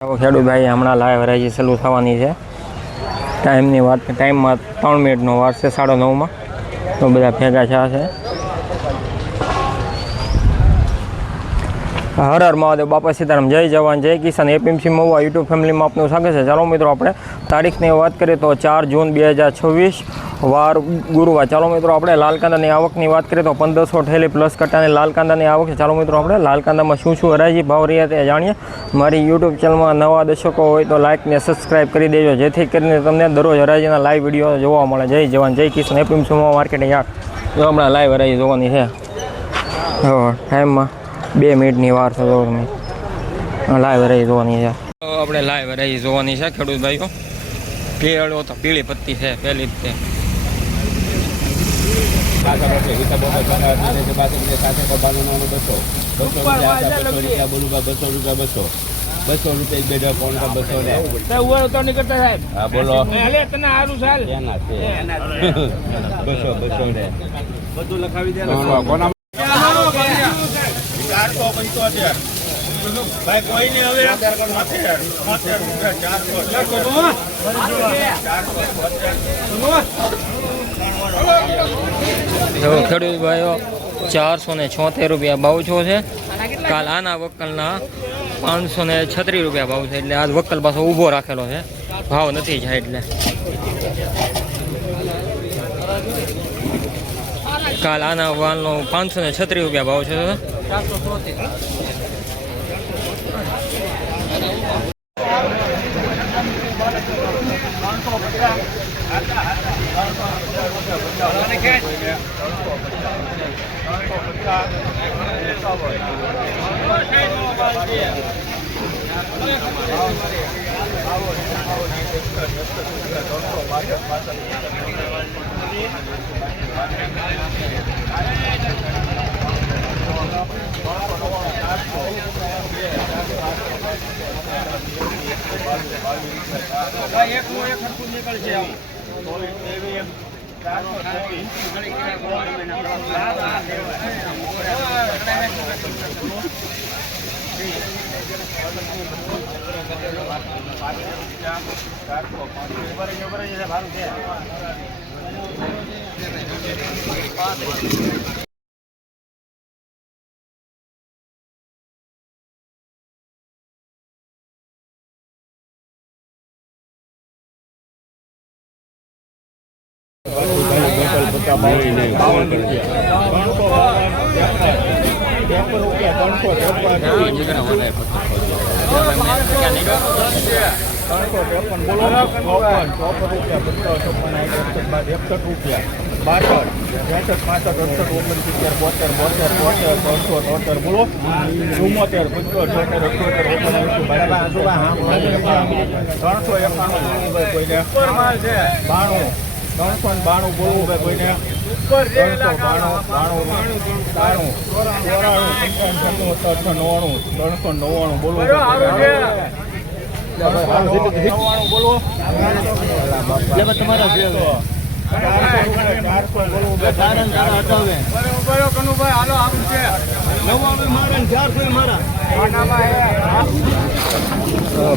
ખેડૂત ભાઈ હમણાં લાઈવ હરાજી ચાલુ થવાની છે. ટાઈમની વાત ટાઈમમાં 3 મિનિટનો વાર છે, 9:30માં. તો બધા ભેગા થયા છે. હર હર મહાદેવ, બાપા સીતારામ, જય જવાન જય કિસાન. એપીએમસી મહુવા યુટ્યુબ ફેમિલીમાં આપનું સ્વાગત છે. ચાલો મિત્રો, આપણે તારીખની વાત કરીએ તો 4 જૂન 2026 વાર ગુરુવાર. ચાલો મિત્રો, આપણે લાલ કાંદાની આવકની વાત કરીએ તો 1500 થેલી પ્લસ કટ્ટાની લાલ કાંદાની આવક છે. ચાલો મિત્રો, આપણે લાલ કાંદામાં શું હરાજી ભાવ રહ્યા તે જાણીએ. મારી યુટ્યુબ ચેનલમાં નવા દર્શકો હોય તો લાઇક ને સબસ્ક્રાઈબ કરી દેજો, જેથી કરીને તમને દરરોજ હરાજીના લાઈવ વિડીયો જોવા મળે. જય જવાન જય કિસાન. APMC Mahuva marketing yard. જો હમણાં લાઈવ હરાજી જોવાની છે. ટાઈમમાં 2 મિનિટની વાર છે. જો તમે લાઈવ હરાજી જોવાની છે. આપણે લાઈવ હરાજી જોવાની છે ખેડૂત ભાઈઓ. કેળો તો પીળી પત્તી છે પહેલી જ તે. ₹200 બેડા કોણ 200 તો નીકળતા સાહેબ. હા બોલો. તને સારું સાલ 200 રે બધું લખાવી દે. કોના 475 ભાઈ કોઈ નહીં. હવે ખેડૂત ભાઈઓ 476 રૂપિયા ભાવ છો છે. કાલ આના વકલના 536 રૂપિયા ભાવ છે. એટલે આજ વકલ પાછો ઊભો રાખેલો છે, ભાવ નથી જાય એટલે. કાલ આના વાલનો 536 રૂપિયા ભાવ છે.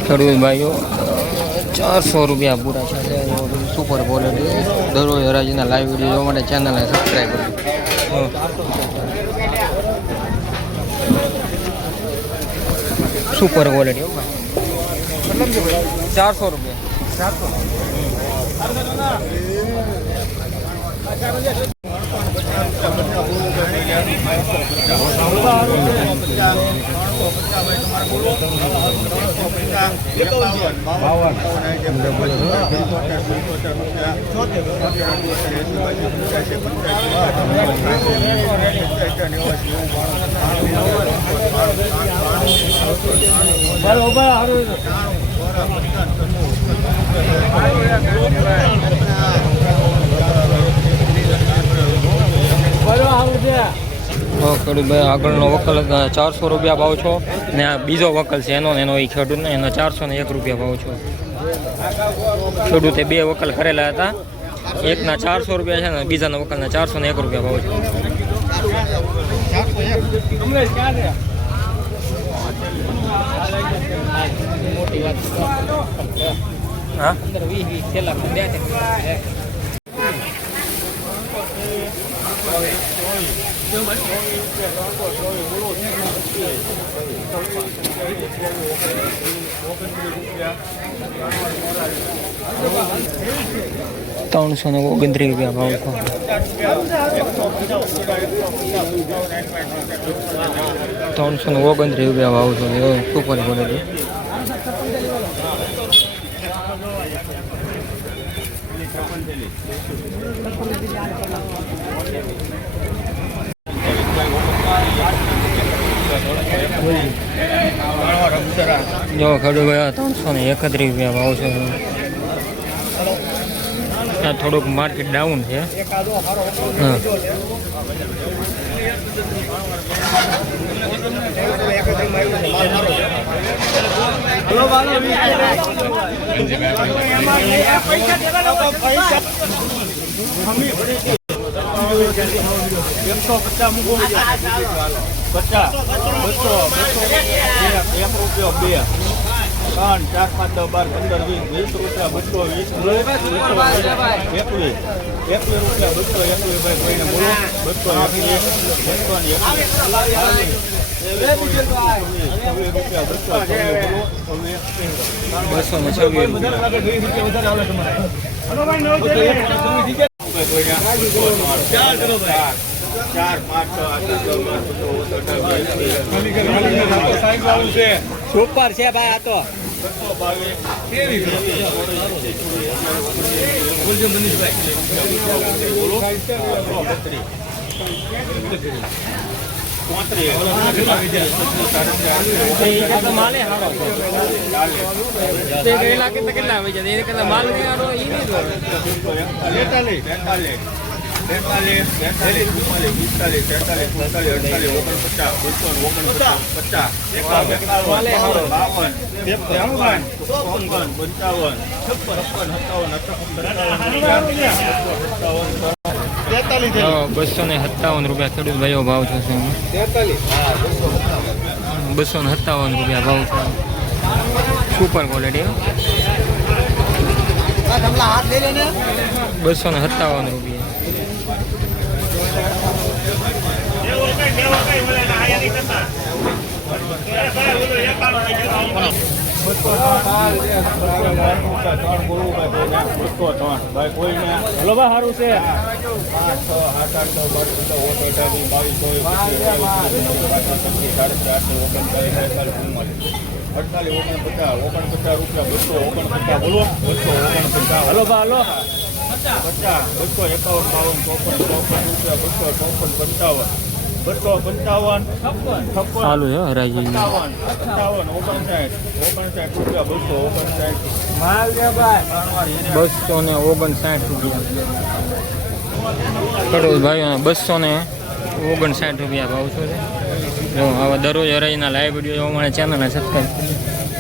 ખેડૂત ભાઈઓ 400 રૂપિયા પૂરા છે. સુપર ક્વોલિટી દરરોજ હરાજીના લાઈવ વિડીયો જોવા માટે ચેનલને સબસ્ક્રાઈબ કરો. સુપર ક્વોલિટી 400 રૂપિયા. ખેડૂતભાઈ આગળનો વકલ 400 રૂપિયા ભાવ છો ને આ બીજો વકલ છે એનો એ ખેડૂતને એનો 401 રૂપિયા ભાવ છો. ખેડૂતે 2 વકલ કરેલા હતા, એકના 400 રૂપિયા છે ને બીજાના વકલના 401 રૂપિયા ભાવ છે. હા ત્રણસો ને 29 રૂપિયા ભાવ છે. ત્રણસો ને 29 રૂપિયા ભાવ છે. Super quality. જો ખડુભાઈ 331 રૂપિયા ભાવ છે. આ થોડુંક માર્કેટ ડાઉન છે. હા ત્રણ ચાર પાંચ 10 12 15 20 રૂપિયા 21 રૂપિયા 21 ભાઈ કોઈને બોલો 4 5 સુપર છે ભાઈ આ તો બસો ને 57 રૂપિયા ખેડૂત ભાઈઓ ભાવ છે. 257 રૂપિયા ભાવ છે. Super quality. 257 રૂપિયા. હલો ભાઈ સારું છે 255 ચાલુ છે હરાજી. 259 રૂપિયા ખેડૂત ભાઈઓને 259 રૂપિયા ભાવ છે. જો આવા દરરોજ હરાજીના લાઈવ વિડીયો જોવા માટે ચેનલને સબસ્ક્રાઈબ કરી.